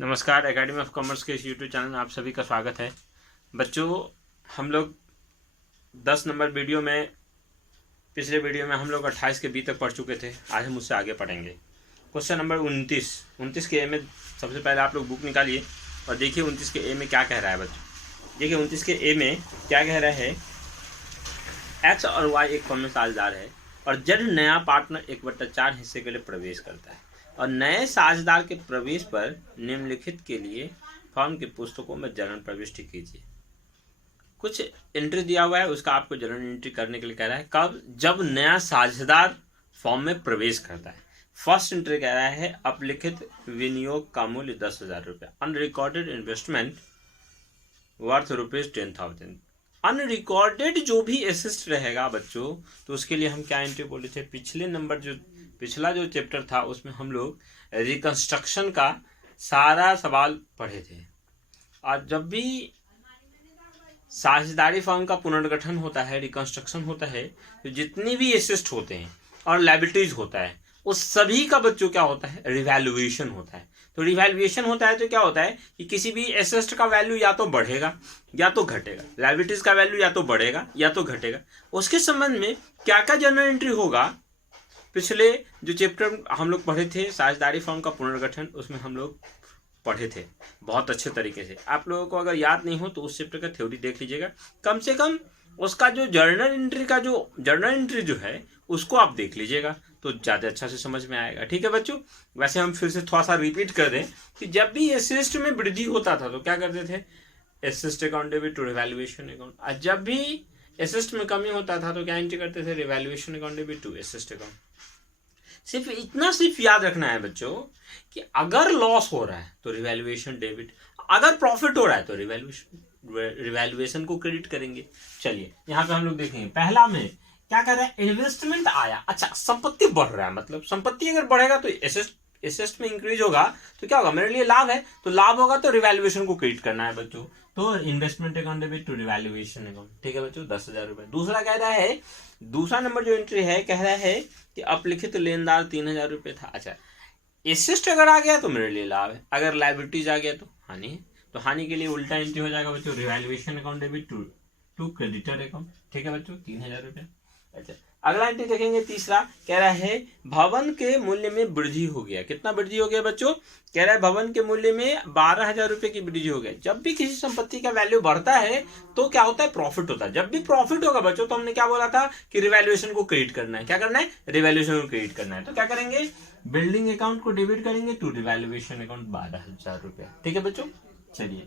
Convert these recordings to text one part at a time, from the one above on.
नमस्कार। Academy of commerce के इस यूट्यूब चैनल में आप सभी का स्वागत है। बच्चों, हम लोग 10 नंबर वीडियो में पिछले वीडियो में हम लोग 28 के बी तक पढ़ चुके थे। आज हम उससे आगे पढ़ेंगे। क्वेश्चन नंबर 29 के ए में सबसे पहले आप लोग बुक निकालिए और देखिए 29 के ए में क्या कह रहा है। बच्चों देखिए 29 के ए में क्या कह रहा है। एक्स और वाई एक फर्म में साझेदार है और जब नया पार्टनर 1/4 हिस्से के लिए प्रवेश करता है और नए साझेदार के प्रवेश पर निम्नलिखित के लिए फर्म की पुस्तकों में जर्नल प्रविष्टि कीजिए। कुछ एंट्री दिया हुआ है, उसका आपको जर्नल एंट्री करने के लिए कह रहा है। कब? जब नया साझेदार फर्म में प्रवेश करता है। फर्स्ट एंट्री कह रहा है अपलिखित विनियोग का मूल्य 10,000 रुपया, अनरिकॉर्डेड इन्वेस्टमेंट वर्थ ₹10,000। अनरिकॉर्डेड जो भी एसेट रहेगा बच्चों, तो उसके लिए हम क्या एंट्री बोले थे? पिछला जो चैप्टर था उसमें हम लोग रिकंस्ट्रक्शन का सारा सवाल पढ़े थे। और जब भी साझेदारी फर्म का पुनर्गठन होता है, रिकंस्ट्रक्शन होता है, तो जितनी भी एसेट होते हैं और लायबिलिटीज होता है, उस सभी का बच्चों क्या होता है? रिवैल्यूएशन होता है। तो रिवैल्यूएशन होता है तो क्या होता है कि किसी भी एसेट का वैल्यू या तो बढ़ेगा या तो घटेगा, लायबिलिटीज का वैल्यू या तो बढ़ेगा या तो घटेगा। उसके संबंध में क्या क्या जर्नल एंट्री होगा? पिछले जो चैप्टर हम लोग पढ़े थे साझेदारी फर्म का पुनर्गठन, उसमें हम लोग पढ़े थे बहुत अच्छे तरीके से। आप लोगों को अगर याद नहीं हो तो उस चैप्टर का थ्योरी देख लीजिएगा। कम से कम उसका जो जर्नल एंट्री जो है उसको आप देख लीजिएगा तो ज़्यादा अच्छा से समझ में आएगा। ठीक है बच्चों, वैसे हम फिर से थोड़ा सा रिपीट कर दें कि जब भी एसेट में वृद्धि होता था तो क्या करते थे? Asset account debit to revaluation account. और जब भी एसेट में कमी होता था तो क्या एंट्री करते थे? Revaluation account debit to asset account. सिर्फ याद रखना है बच्चों कि अगर लॉस हो रहा है तो रिवैल्यूएशन डेबिट, अगर प्रॉफिट हो रहा है तो रिवैल्यूएशन को क्रेडिट करेंगे। चलिए यहाँ पे हम लोग देखेंगे। पहला में क्या कर रहा है? इन्वेस्टमेंट आया। अच्छा, संपत्ति बढ़ रहा है, मतलब संपत्ति अगर बढ़ेगा तो एसेट में इंक्रीज होगा तो क्या होगा? मेरे लिए लाभ है, तो लाभ होगा तो रिवैल्यूएशन को क्रेडिट करना है बच्चों। तो investment account debit to revaluation account. ठीक है बच्चों, 10,000 रुपए। दूसरा कह रहा है, दूसरा नंबर जो एंट्री है कह रहा है कि अपलिखित लेनदार 3,000 रुपए था। अच्छा, एसेट अगर आ गया तो मेरे लिए लाभ है, अगर लायबिलिटीज आ गया तो हानि है। तो हानि के लिए उल्टा एंट्री हो जाएगा बच्चों, revaluation account debit to creditor account. ठीक है बच्चों, 3,000 रुपए। अच्छा, अगला एंट्री देखेंगे। तीसरा कह रहा है भवन के मूल्य में वृद्धि हो गया। कितना वृद्धि हो गया बच्चों? कह रहा है भवन के मूल्य में 12,000 रुपए की वृद्धि हो गया। जब भी किसी संपत्ति का वैल्यू बढ़ता है तो क्या होता है? प्रॉफिट होता है। जब भी प्रॉफिट होगा बच्चों तो हमने क्या बोला था कि रिवैल्यूएशन को क्रेडिट करना है। क्या करना है? रिवैल्यूएशन को क्रेडिट करना है। तो क्या करेंगे? बिल्डिंग अकाउंट को डेबिट करेंगे टू रिवैल्यूएशन अकाउंट 12,000 रुपए। ठीक है बच्चों, चलिए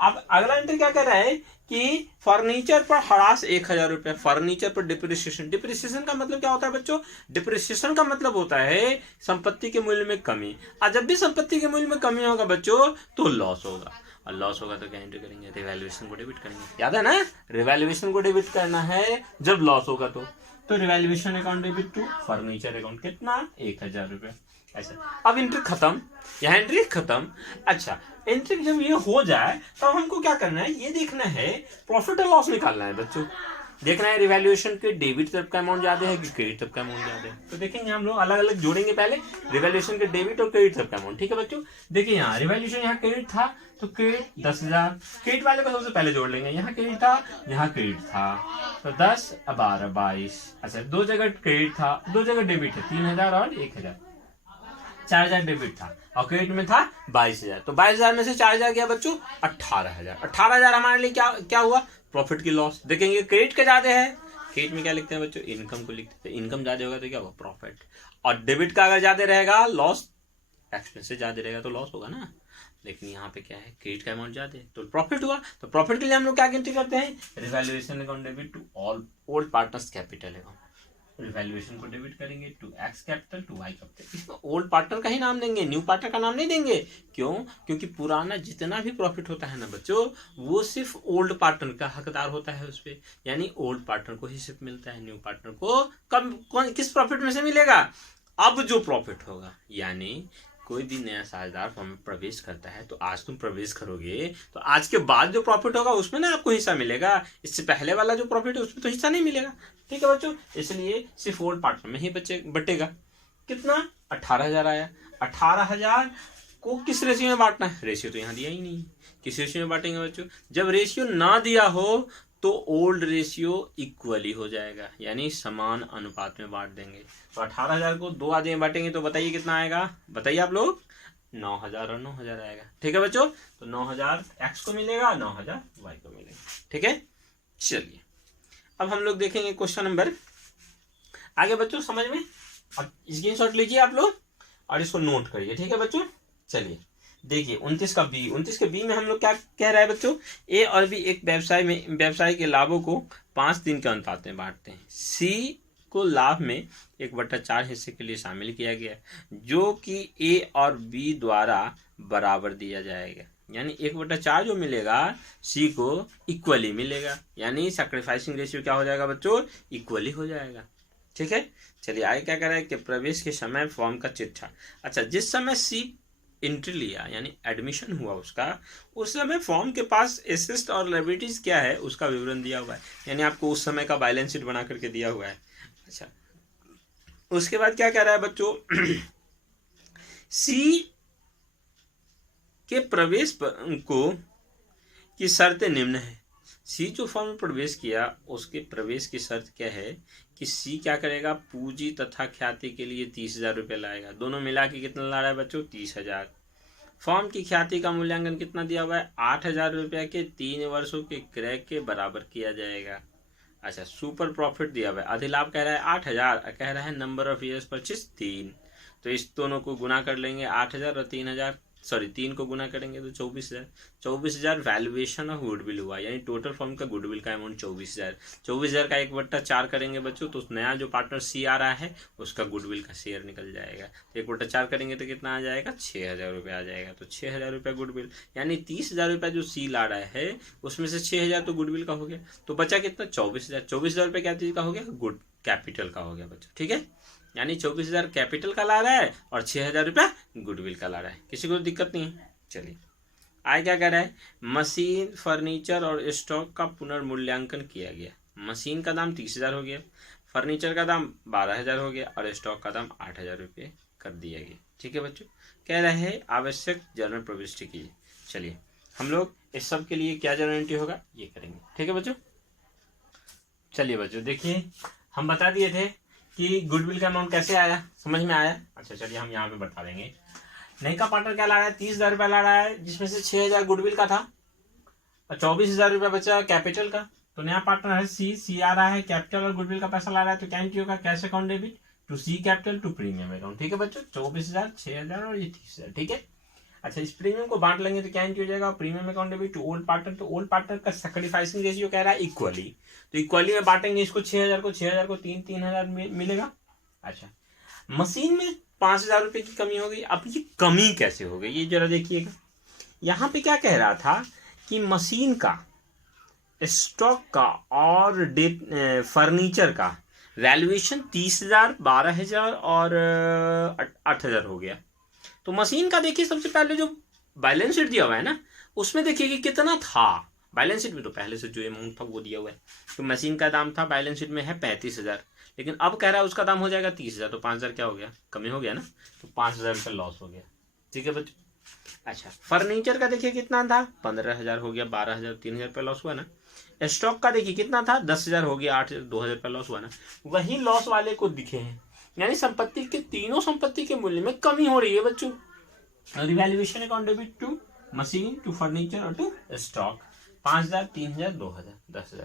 अब अगला एंट्री क्या कर रहा है कि फर्नीचर पर हरास 1,000 रुपए। फर्नीचर पर डिप्रिसिएशन का मतलब क्या होता है बच्चों? डिप्रिसिएशन का मतलब होता है संपत्ति के मूल्य में कमी। और जब भी संपत्ति के मूल्य में कमी होगा बच्चों तो लॉस होगा, और लॉस होगा तो क्या एंट्री करेंगे? रिवैल्यूएशन को डेबिट करेंगे। याद है ना, रिवैल्यूएशन को डेबिट करना है जब लॉस होगा तो revaluation account debit to furniture account. कितना? 1,000 रुपए। ऐसा। अब एंट्री खत्म, यहाँ एंट्री खत्म। अच्छा, एंट्री जब ये हो जाए तो हमको क्या करना है? ये देखना है, प्रॉफिट और लॉस निकालना है बच्चों। देखना है रिवैल्यूएशन के डेबिट तरफ का अमाउंट ज्यादा है कि क्रेडिट तरफ का अमाउंट ज्यादा है। तो देखेंगे हम लोग अलग अलग जोड़ेंगे। पहले रिवैल्यूएशन के डेबिट और क्रेडिट तरफ का अमाउंट। ठीक है बच्चों, देखिए यहाँ रिवैल्यूएशन, यहाँ क्रेडिट था तो क्रेडिट 10,000, क्रेडिट वाले को सबसे पहले जोड़ लेंगे। यहाँ क्रेडिट था, यहाँ क्रेडिट था, तो 10, 12, 22। अच्छा, दो जगह क्रेडिट था, दो जगह डेबिट है, 3,000 और 1,000। 4,000 डेबिट था और क्रेडिट में था 22,000। तो 22,000 में से 4,000 गया बच्चों 18,000। 18,000 हमारे लिए क्या हुआ? प्रॉफिट की लॉस। देखेंगे क्रेडिट का ज्यादा है, क्रेडिट में क्या लिखते हैं बच्चों? इनकम को लिखते हैं। इनकम ज्यादा होगा तो क्या होगा? प्रॉफिट। और डेबिट का अगर ज्यादा रहेगा लॉस, एक्सपेंस से ज्यादा रहेगा तो लॉस होगा ना। लेकिन यहाँ पे क्या है? क्रेडिट का अमाउंट ज्यादा है तो प्रॉफिट हुआ। तो प्रॉफिट के लिए हम लोग क्या एंट्री करते हैं? Revaluation account debit to all old partners capital account. Revaluation को डेबिट करेंगे to X capital to Y capital. इसमें ओल्ड पार्टनर का ही नाम देंगे, न्यू पार्टनर का नाम नहीं देंगे। क्यों? क्योंकि पुराना जितना भी प्रॉफिट होता है ना बच्चों, वो सिर्फ ओल्ड पार्टनर का हकदार होता है उस पर, यानी ओल्ड पार्टनर को ही सिर्फ मिलता है। न्यू पार्टनर को कब किस प्रॉफिट में से मिलेगा? अब जो प्रॉफिट होगा। यानी कोई भी नया साझेदार फर्म में प्रवेश करता है तो आज तुम प्रवेश करोगे तो आज के बाद जो प्रॉफिट होगा उसमें ना आपको हिस्सा मिलेगा। इससे पहले वाला जो प्रॉफिट है उसमें तो हिस्सा नहीं मिलेगा। ठीक है बच्चों, इसलिए सिर्फ ओल्ड पार्टनर में ही बटेगा। कितना? 18,000 आया। 18,000 को किस रेशियो में बांटना है, रेशियो तो यहाँ दिया ही नहीं, किस रेशियो में बांटेंगे बच्चों, जब रेशियो ना दिया हो तो ओल्ड रेशियो इक्वली हो जाएगा, यानी समान अनुपात में बांट देंगे। तो 18,000 को 2 आधे में बांटेंगे तो बताइए कितना आएगा, बताइए आप लोग, 9,000 और 9,000 आएगा। ठीक है बच्चों, तो 9,000 एक्स को मिलेगा, 9,000 वाई को मिलेगा। ठीक है, चलिए अब हम लोग देखेंगे क्वेश्चन नंबर आगे बच्चों, समझ में। अब स्क्रीनशॉट लीजिए आप लोग और इसको नोट करिए। ठीक है बच्चों, चलिए देखिए 29 के बी में हम लोग क्या कह रहा है बच्चों, ए और बी एक व्यवसाय के लाभों को 5 दिन के अनुपात में बांटते हैं। सी को लाभ में 1/4 हिस्से के लिए शामिल किया गया, जो कि ए और बी द्वारा बराबर दिया जाएगा, यानी 1/4 जो मिलेगा सी को इक्वली मिलेगा, यानी सैक्रिफाइसिंग रेशियो क्या हो जाएगा बच्चों, इक्वली हो जाएगा। ठीक है, चलिए आगे क्या कर रहा है कि प्रवेश के समय फॉर्म का चिट्ठा। अच्छा, जिस समय सी एंट्री लिया यानी एडमिशन हुआ उसका, उस समय फॉर्म के पास एसेट्स और लायबिलिटीज क्या है उसका विवरण दिया हुआ है, यानी आपको उस समय का बैलेंस शीट बना करके दिया हुआ है। अच्छा, उसके बाद क्या कह रहा है बच्चों सी के प्रवेश को की शर्तें निम्न है। सी जो फॉर्म में प्रवेश किया उसके प्रवेश की शर्त क्या है कि सी क्या करेगा, पूंजी तथा ख्याति के लिए 30,000 रुपये लाएगा, दोनों मिला के कितना ला रहा है बच्चों, 30,000। फॉर्म की ख्याति का मूल्यांकन कितना दिया हुआ है, 8,000 रुपये के 3 वर्षों के क्रय के बराबर किया जाएगा। अच्छा, सुपर प्रॉफिट दिया हुआ है, अधिलाभ कह रहा है 8,000, कह रहा है नंबर ऑफ ईयर्स परचेज 3, तो इस दोनों को गुना कर लेंगे 8,000 और 3,000, सॉरी 3 को गुना करेंगे तो 24,000। 24,000 वैल्यूएशन ऑफ गुडविल हुआ, यानी टोटल फॉर्म का गुडविल का अमाउंट 24,000। 24,000 का 1/4 करेंगे बच्चों तो नया जो पार्टनर सी आ रहा है उसका गुडविल का शेयर निकल जाएगा, तो 1/4 करेंगे तो कितना आ जाएगा, 6,000 रुपये आ जाएगा। तो 6,000 रुपये गुडविल, यानी 30,000 रुपये जो सी ला रहा है उसमें से 6,000 तो गुडविल का हो गया, तो बचा कितना, 24,000। 24,000 रुपये क्या चीज का हो गया, गुड कैपिटल का हो गया बच्चों। ठीक है, यानी 24,000 कैपिटल का ला रहा है और 6,000 रुपया गुडविल का ला रहा है, किसी को दिक्कत नहीं है। चलिए आगे क्या कह रहा है, मशीन, फर्नीचर और स्टॉक का पुनर्मूल्यांकन किया गया। मशीन का दाम 30,000 हो गया, फर्नीचर का दाम 12,000 हो गया और स्टॉक का दाम 8,000 रुपये कर दिया गया। ठीक है बच्चों, कह रहे हैं आवश्यक जर्नल प्रविष्टि कीजिए। चलिए हम लोग इस सब के लिए क्या जर्नल एंट्री होगा ये करेंगे। ठीक है बच्चों, चलिए बच्चों देखिए हम बता दिए थे कि गुडविल का अमाउंट कैसे आया, समझ में आया। अच्छा चलिए हम यहाँ पे बता देंगे, नई का पार्टनर क्या ला रहा है, 30,000 रुपया ला रहा है, जिसमें से 6,000 गुडविल का था और 24,000 रुपया बचा कैपिटल का। तो नया पार्टनर है सी आ रहा है, कैपिटल और गुडविल का पैसा ला रहा है, तो क्या एंट्री होगा, cash account debit to C capital to premium account. ठीक है बच्चों, 24,000, 6,000 और ये 30,000। ठीक है, अच्छा इस प्रीमियम को बांट लेंगे तो क्या एंट्री हो जाएगा, premium account debit to old partner. तो ओल्ड पार्टनर का सैक्रिफाइसिंग रेशियो कह रहा है इक्वली, तो इक्वली में बांटेंगे इसको, 6,000 को 3,000 मिलेगा। अच्छा, मशीन में 5,000 रुपये की कमी हो गई। अब ये कमी कैसे हो गई ये जरा देखिएगा, यहाँ पे क्या कह रहा था कि मशीन का, स्टॉक का और फर्नीचर का वैल्यूएशन 30,000, 12,000 और 8,000 हो गया। तो मशीन का देखिए सबसे पहले जो बैलेंस शीट दिया हुआ है ना उसमें देखिए कि कितना था, बैलेंस शीट में तो पहले से जो अमाउंट था वो दिया हुआ है। तो मशीन का दाम था बैलेंस शीट में है 35,000, लेकिन अब कह रहा है उसका दाम हो जाएगा 30,000, तो 5,000 क्या हो गया, कमी हो गया ना, तो 5,000 रुपये लॉस हो गया। ठीक है बच्चों, अच्छा फर्नीचर का देखिए कितना था, 15,000 हो गया, 12,000, 3,000 रुपये लॉस हुआ ना। स्टॉक का देखिए कितना था, 10,000 हो गया, 8,000, 2,000 रुपये लॉस हुआ ना। वही लॉस वाले को दिखे हैं, यानी संपत्ति के तीनों संपत्ति के मूल्य में कमी हो रही है बच्चों। Revaluation account debit to machine, to furniture और टू स्टॉक, 5,000, 3,000, 2,000, 10,000।